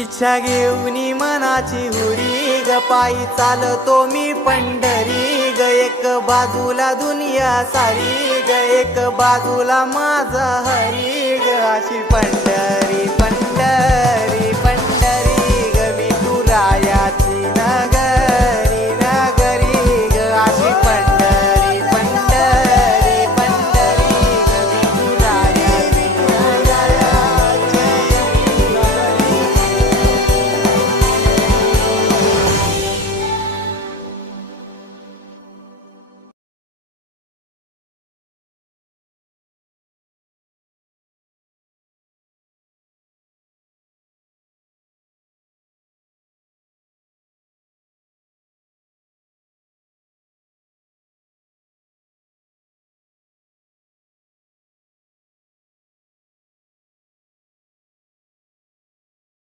इच्छा घेऊनी मनाची हुरी ग पायी चालतो मी पंढरी ग एक बाजूला दुनिया सारी ग एक बाजूला माझा हरी ग अशी पंढरी